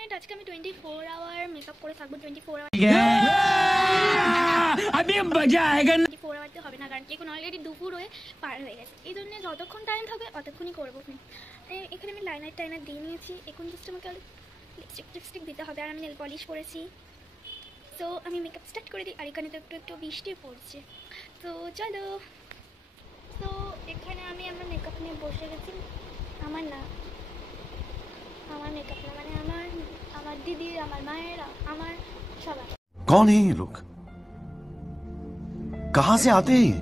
আজকে আমি 24 hour makeup করে থাকবো। 24 আওয়ার अभी मजा आएगा। 24 আওয়ারতে হবে না, কারণ এখন অলরেডি দুপুর হয়ে পার হয়ে গেছে। এই জন্য যতক্ষণ টাইম থাকবে ততক্ষণই করবো। এখানে আমি লাইনার দিয়ে নিয়েছি। এখন জাস্ট আমাকে লিপস্টিক দিতে হবে। আর আমি নেল পলিশ করেছি। তো আমি মেকআপ স্টার্ট করে দিই। আর এখানে তো একটু বৃষ্টি পড়ছে, তো চলো। তো এখানে আমি আমার মেকআপ নিয়ে বসে গেছি। আমার মেকআপ না, মানে আমার দিদি, আমার মায়েরা, আমার সবাই। कौन है ये लोग, कहाँ से आते हैं?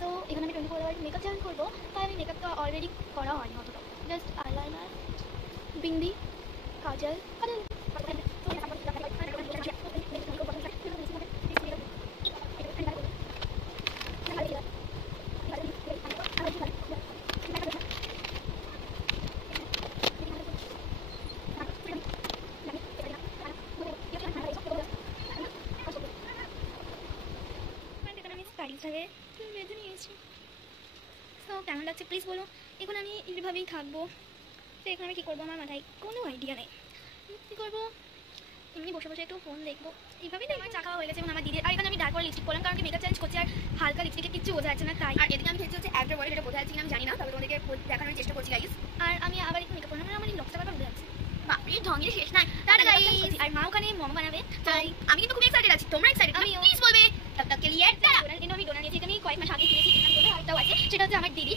তো এখানে আমি 24 আওয়ার মেকআপ চ্যালেঞ্জ করবো। তাই আমি মেকআপটা অলরেডি করা হয়নি অতটা, জাস্ট আইলাইনার, বিন্দি, কাজল। স্টাইলটাকে বেঁধে নিয়েছি। তো কেমন লাগছে প্লিজ বলো। এখন আমি এইভাবেই থাকবো। তো এখন আমি কী করবো, আমার মাথায় কোনো আইডিয়া নেই কী করবো। এমনি বসে বসে একটু ফোন দেখবো, এইভাবেই আমার চা খাওয়া হয়ে গেছে। এবং আমার দিদির, আর এখানে আমি ডার্ক লিপস্টিক করলাম, কারণ কি মেকআপ চেঞ্জ করছি আর হালকা লিপস্টিকে কিছু বোঝা যাচ্ছে না তাই। আর এদিকে আমি ভেবেছি হচ্ছে একটা বলে, যেটা বোঝা যাচ্ছে কিনা আমি জানি না, তবে তোমাদেরকে দেখানোর চেষ্টা করছি গাইস। আর আমি আবার একটু মেকআপ করলাম, আমার এই লকটা বোঝা যাচ্ছে। বাপরে ঢঙের শেষ নাই। Tata guys. আর মা ওখানে মোমো বানাবে, তাই আমি কিন্তু খুব এক্সাইটেড আছি। তোমরা এক্সাইটেড? আমি প্লিজ বলবে তব তক কে লিয়ে টাটা। এনো আমি ডোনা নিয়েছি, আমি কয়েক মাস আগে কিনেছি। এর নাম ডোনা, আরেকটাও আছে, সেটা হচ্ছে আমার দিদি।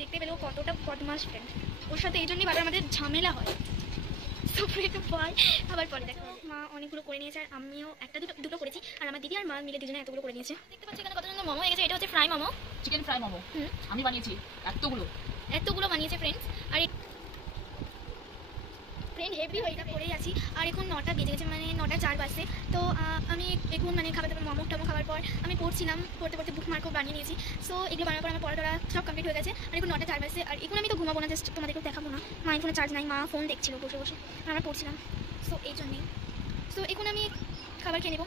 দেখতে পেলেও কতটা বদমাস ফ্রেন্ড, ওর সাথে এই জন্যই বারবার আমাদের ঝামেলা হয়। আবার পরে দেখো। মা অনেকগুলো করে নিয়েছে, আর আমিও দুটো করেছি। আর আমার দিদি আর মা মিলে দুজনে এতগুলো করে নিয়েছে। দেখতে পাচ্ছি এখানে কত সুন্দর মোমো হয়ে গেছে। এটা হচ্ছে fry momo, chicken fry momo আমি বানিয়েছি। এতগুলো বানিয়েছে ফ্রেন্ডস। আর ফ্রেন্ড হেভি হয়ে করেই আছি। আর এখন 9টা বেজে গেছে, মানে 9টা 4 বাজছে। তো আমি এখন মানে মোমো খাওয়ার পর আমি পড়তে বুক মার্কও বানিয়ে নিয়েছি। সো এগুলো বানানোর পর আমার পড়াটা সব কমপ্লিট হয়ে গেছে। আর এখন 9টা 4 বাজছে। আর এখন আমি তো ঘুমাবো না, জাস্ট তোমাদেরকে দেখাবো না। মায়ের ফোনে চার্জ নাই, মা ফোন দেখছিল বসে বসে, আর আমরা পড়ছিলাম। সো এই জন্যেই। সো এখন আমি খাবার খেয়ে নেবো।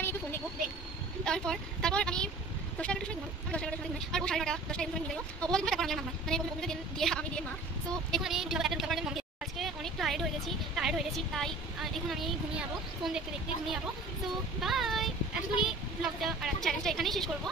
আমি একটু ফোন দেখবো। তারপর আমি 10টা 11টার সময় ঘুমাবো। আমি 10টা 11টার সময় ঘুমাই। আর ও 9:30 10টা 11টার সময় ঘুমাই। ও ঘুমাই, তারপর আমি আর মা, মানে ওগুলো দিয়ে মা। সো এখন আমি একটা মম। আজকে অনেক টায়ার্ড হয়ে গেছি তাই এখন আমি ঘুমিয়ে যাবো। ফোন দেখতে ঘুমিয়ে যাবো। So by. এতদূরই ব্লগটা আর চ্যালেঞ্জটা এখানেই শেষ করবো।